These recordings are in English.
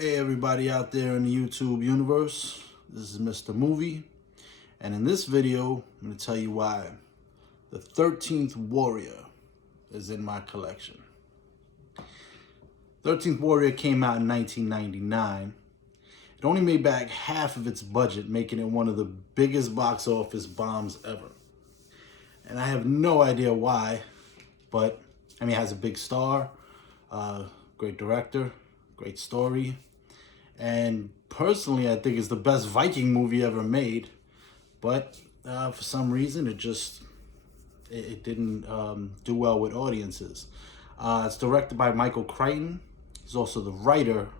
Hey everybody out there in the YouTube universe, this is Mr. Movie, and in this video, I'm going to tell you why the 13th Warrior is in my collection. 13th Warrior came out in 1999. It only made back half of its budget, making it one of the biggest box office bombs ever. And I have no idea why, but I mean, it has a big star, great director, great story. And personally, I think it's the best Viking movie ever made. But for some reason, it didn't do well with audiences. It's directed by Michael Crichton. He's also the writer.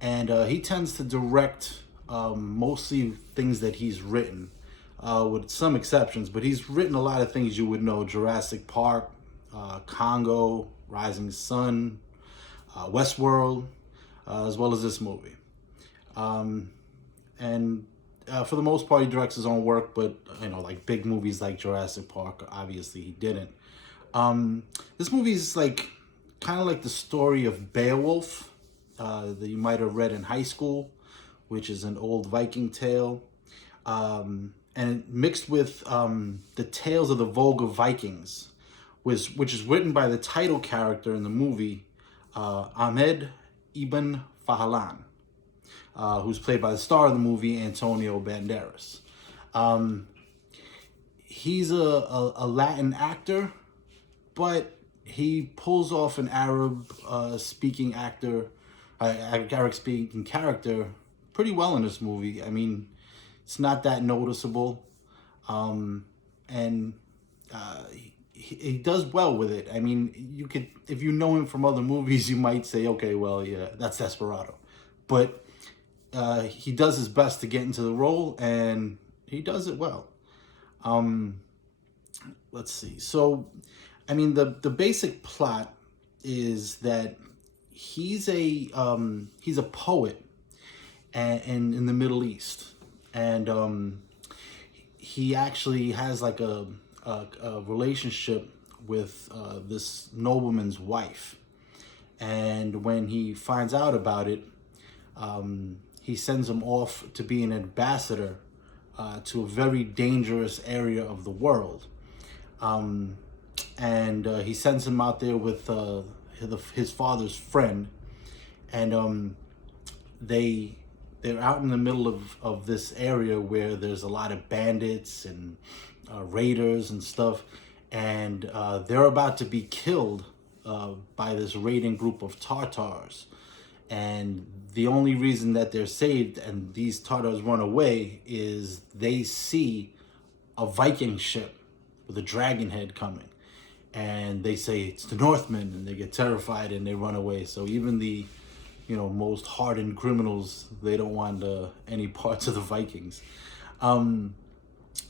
And he tends to direct mostly things that he's written, with some exceptions. But he's written a lot of things you would know: Jurassic Park, Congo, Rising Sun, Westworld, as well as this movie. And for the most part, he directs his own work, but like big movies like Jurassic Park, obviously he didn't. This movie is kind of like the story of Beowulf, that you might have read in high school, which is an old Viking tale, and mixed with the tales of the Volga Vikings, which is written by the title character in the movie, Ahmed Ibn Fahlan, who's played by the star of the movie, Antonio Banderas. He's a Latin actor, but he pulls off an Arab-speaking Arab-speaking character pretty well in this movie. I mean, it's not that noticeable, and he does well with it. I mean, you could, if you know him from other movies, you might say, okay, well, yeah, that's Desperado. But he does his best to get into the role, and he does it well. Let's see. So, I mean, the basic plot is that he's a poet, and in the Middle East, and he actually has like a relationship with this nobleman's wife. And when he finds out about it, he sends him off to be an ambassador to a very dangerous area of the world. And he sends him out there with his father's friend, and they're out in the middle of this area where there's a lot of bandits and raiders and stuff, and they're about to be killed by this raiding group of Tartars. And the only reason that they're saved and these Tartars run away is they see a Viking ship with a dragon head coming, and they say it's the Northmen, and they get terrified and they run away. So even the most hardened criminals, they don't want any parts of the Vikings.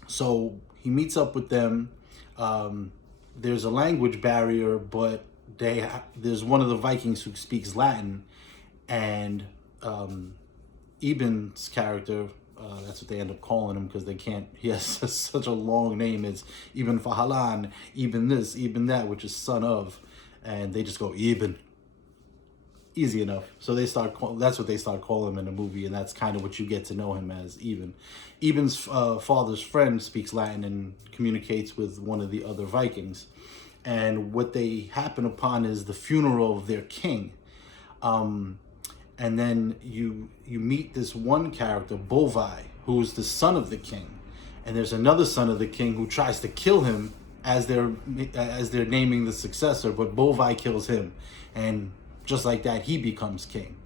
So he meets up with them. There's a language barrier, but there's one of the Vikings who speaks Latin, and Ibn's character, that's what they end up calling him, because they can't, he has such a long name. It's Ibn Fahlan, Ibn this, Ibn that, which is son of, and they just go Ibn. Easy enough. So that's what they start calling him in the movie, and that's kind of what you get to know him as, Ibn. Ibn's father's friend speaks Latin and communicates with one of the other Vikings. And what they happen upon is the funeral of their king. And then you meet this one character, Bolvi, who's the son of the king. And there's another son of the king who tries to kill him as they're naming the successor, but Bolvi kills him. And just like that, he becomes king.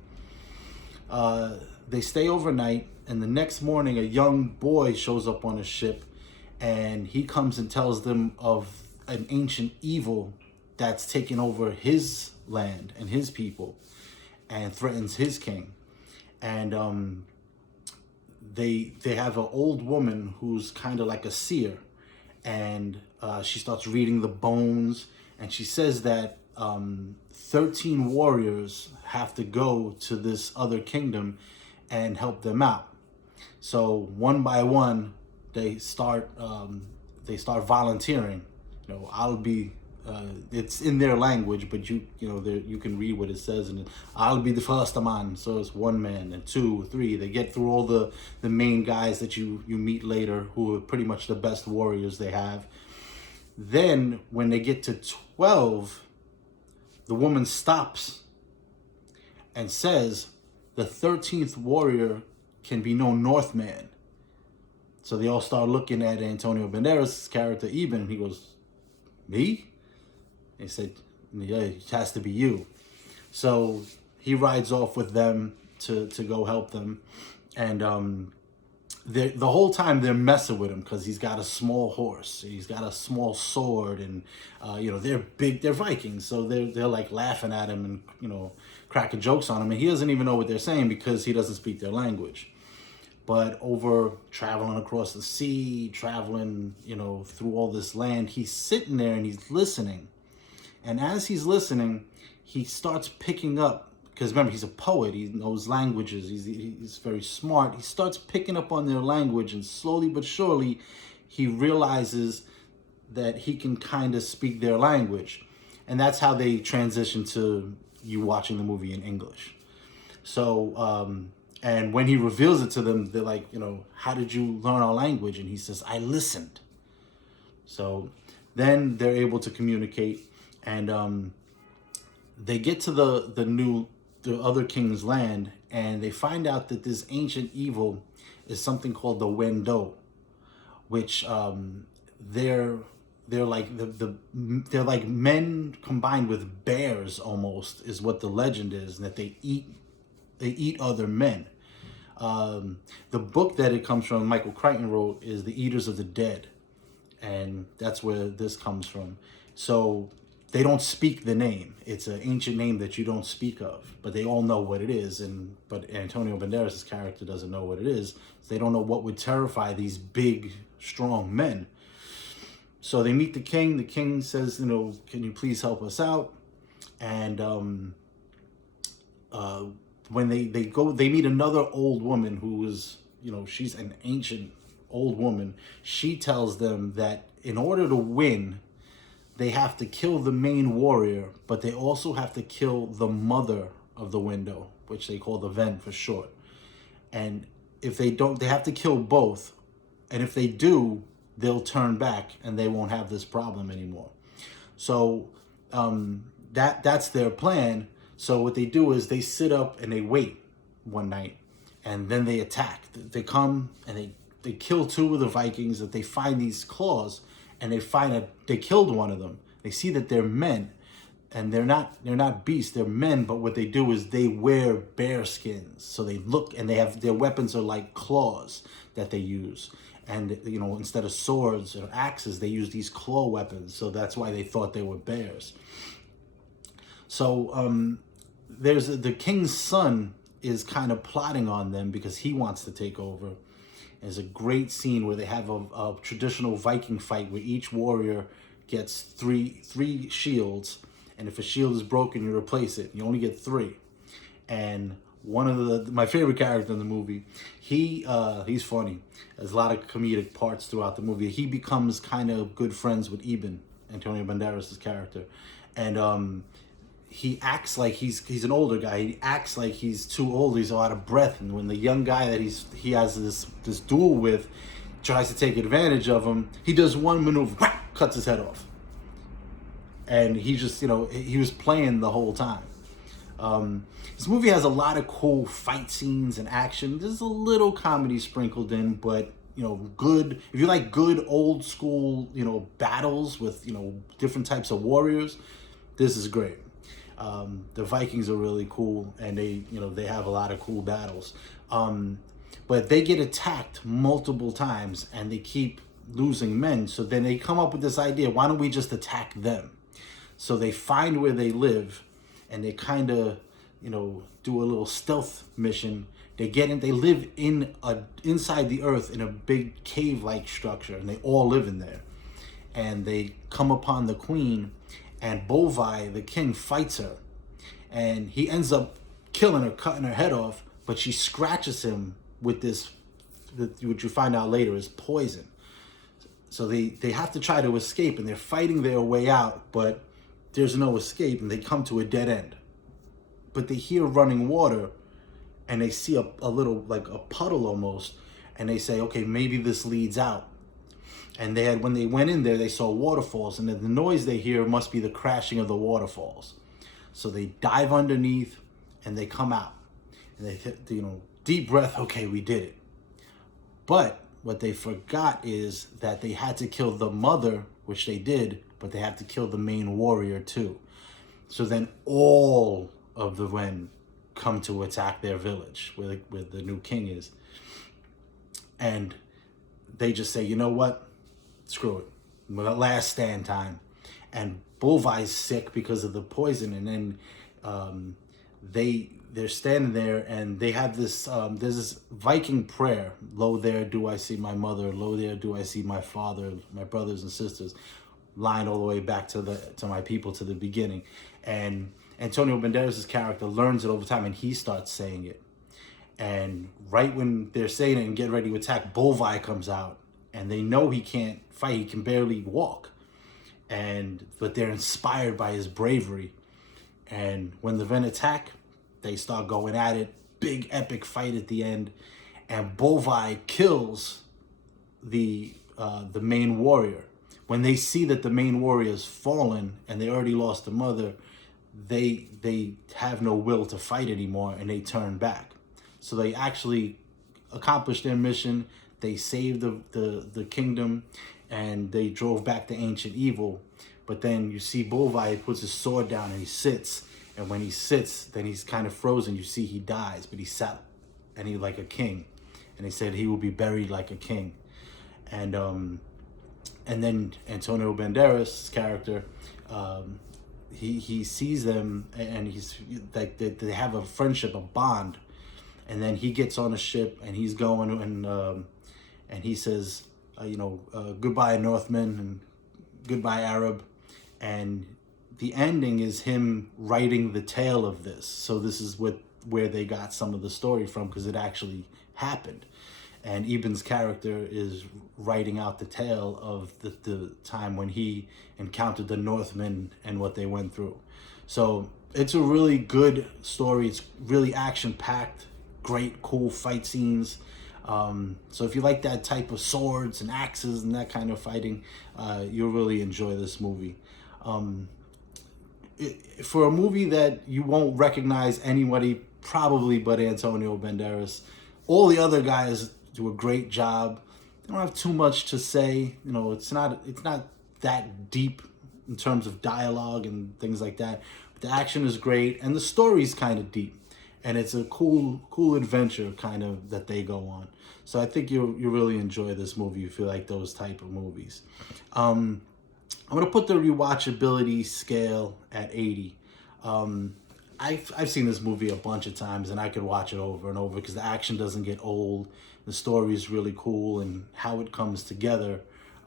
They stay overnight, and the next morning, a young boy shows up on a ship, and he comes and tells them of an ancient evil that's taken over his land and his people, and threatens his king. And they have an old woman who's kind of like a seer, and she starts reading the bones, and she says that 13 warriors have to go to this other kingdom and help them out. So one by one, they start volunteering. I'll be it's in their language, but you can read what it says, and I'll be the first man. So it's one man and two, three. They get through all the main guys that you meet later, who are pretty much the best warriors they have. Then when they get to 12, the woman stops and says, the 13th warrior can be no Northman. So they all start looking at Antonio Banderas' character, Eben, and he goes, me? They said, yeah, it has to be you. So he rides off with them to go help them. And the whole time they're messing with him because he's got a small horse. He's got a small sword. And, they're big. They're Vikings. So they're like laughing at him and, cracking jokes on him. And he doesn't even know what they're saying because he doesn't speak their language. But over traveling across the sea, traveling, through all this land, he's sitting there and he's listening. And as he's listening, he starts picking up, because remember, he's a poet. He knows languages. He's very smart. He starts picking up on their language, and slowly but surely, he realizes that he can kind of speak their language. And that's how they transition to you watching the movie in English. So, and when he reveals it to them, they're like, how did you learn our language? And he says, I listened. So then they're able to communicate, and they get to the other king's land, and they find out that this ancient evil is something called the Wendo, which they're like they're like men combined with bears almost, is what the legend is, and that they eat other men. The book that it comes from, Michael Crichton wrote, is The Eaters of the Dead, and that's where this comes from. So they don't speak the name. It's an ancient name that you don't speak of, but they all know what it is. But Antonio Banderas' character doesn't know what it is. So they don't know what would terrify these big, strong men. So they meet the king. The king says, can you please help us out? And when they go, they meet another old woman who is, she's an ancient old woman. She tells them that in order to win, they have to kill the main warrior, but they also have to kill the mother of the Wendo, which they call the Ven for short. And if they don't, they have to kill both. And if they do, they'll turn back and they won't have this problem anymore. So that's their plan. So what they do is they sit up and they wait one night, and then they attack. They come and they kill two of the Vikings. That they find these claws, and they find that they killed one of them. They see that they're men, and they're not beasts. They're men. But what they do is they wear bear skins. So they look, and they have their weapons are like claws that they use. And instead of swords or axes, they use these claw weapons. So that's why they thought they were bears. So there's the king's son is kind of plotting on them because he wants to take over. There's a great scene where they have a traditional Viking fight where each warrior gets three shields, and if a shield is broken, you replace it. You only get 3. And one of my favorite character in the movie, he's funny. There's a lot of comedic parts throughout the movie. He becomes kind of good friends with Eben, Antonio Banderas' character, and he acts like he's an older guy. He acts like he's too old. He's out of breath. And when the young guy that he has this duel with tries to take advantage of him, he does one maneuver, whack, cuts his head off. And he just, he was playing the whole time. This movie has a lot of cool fight scenes and action. There's a little comedy sprinkled in, but good. If you like good old school, battles with different types of warriors, this is great. The Vikings are really cool, and they have a lot of cool battles. But they get attacked multiple times, and they keep losing men. So then they come up with this idea: why don't we just attack them? So they find where they live, and they kind of, do a little stealth mission. They live inside the earth in a big cave-like structure, and they all live in there. And they come upon the queen, and Bolvi, the king, fights her, and he ends up killing her, cutting her head off. But she scratches him with this, which you find out later is poison. So they have to try to escape, and they're fighting their way out, but there's no escape, and they come to a dead end. But they hear running water, and they see a little, like a puddle almost, and they say, okay, maybe this leads out. And when they went in there, they saw waterfalls, and the noise they hear must be the crashing of the waterfalls. So they dive underneath, and they come out, and they hit, deep breath. Okay, we did it. But what they forgot is that they had to kill the mother, which they did, but they have to kill the main warrior too. So then all of the Wen come to attack their village where the new king is. And they just say, you know what? Screw it. Last stand time. And Bolvai's sick because of the poison. And then they're standing there, and they have this, there's this Viking prayer. Lo there do I see my mother. Lo there do I see my father, my brothers and sisters. Line all the way back to my people, to the beginning. And Antonio Banderas' character learns it over time, and he starts saying it. And right when they're saying it and get ready to attack, Bolvai comes out, and they know he can't fight. He can barely walk. But they're inspired by his bravery. And when the Ven attack, they start going at it. Big epic fight at the end. And Bolvai kills the main warrior. When they see that the main warrior's fallen and they already lost the mother, they have no will to fight anymore, and they turn back. So they actually accomplish their mission. They saved the kingdom, and they drove back the ancient evil. But then you see Bolvai puts his sword down and he sits. And when he sits, then he's kind of frozen. You see he dies, but he sat, and he like a king. And they said he will be buried like a king. And then Antonio Banderas' character, he sees them, and he's like they have a friendship, a bond. And then he gets on a ship, and he's going, and he says, goodbye Northman and goodbye Arab. And the ending is him writing the tale of this. So this is where they got some of the story from, because it actually happened. And Ibn's character is writing out the tale of the time when he encountered the Northmen and what they went through. So it's a really good story. It's really action-packed, great, cool fight scenes. So if you like that type of swords and axes and that kind of fighting, you'll really enjoy this movie. For a movie that you won't recognize anybody probably but Antonio Banderas, all the other guys do a great job. They don't have too much to say. It's not that deep in terms of dialogue and things like that. But the action is great, and the story's kind of deep, and it's a cool adventure kind of that they go on. So I think you really enjoy this movie if you like those type of movies. I'm gonna put the rewatchability scale at 80. I've seen this movie a bunch of times, and I could watch it over and over because the action doesn't get old. The story is really cool, and how it comes together,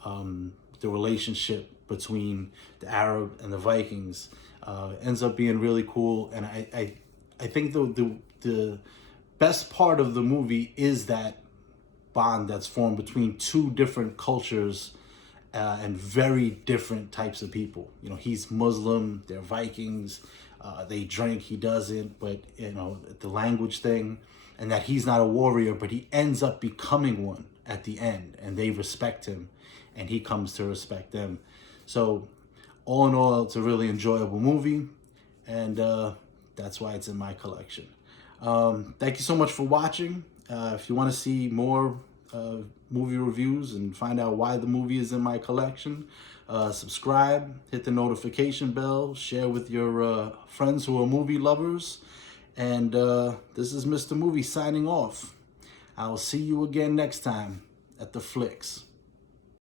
the relationship between the Arab and the Vikings ends up being really cool. And I think the best part of the movie is that bond that's formed between two different cultures and very different types of people. He's Muslim, they're Vikings. They drink, he doesn't, but the language thing, and that he's not a warrior, but he ends up becoming one at the end, and they respect him, and he comes to respect them. So all in all, it's a really enjoyable movie, and that's why it's in my collection. Thank you so much for watching. If you want to see more movie reviews and find out why the movie is in my collection, subscribe, hit the notification bell, share with your friends who are movie lovers. And this is Mr. Movie signing off. I'll see you again next time at the Flicks.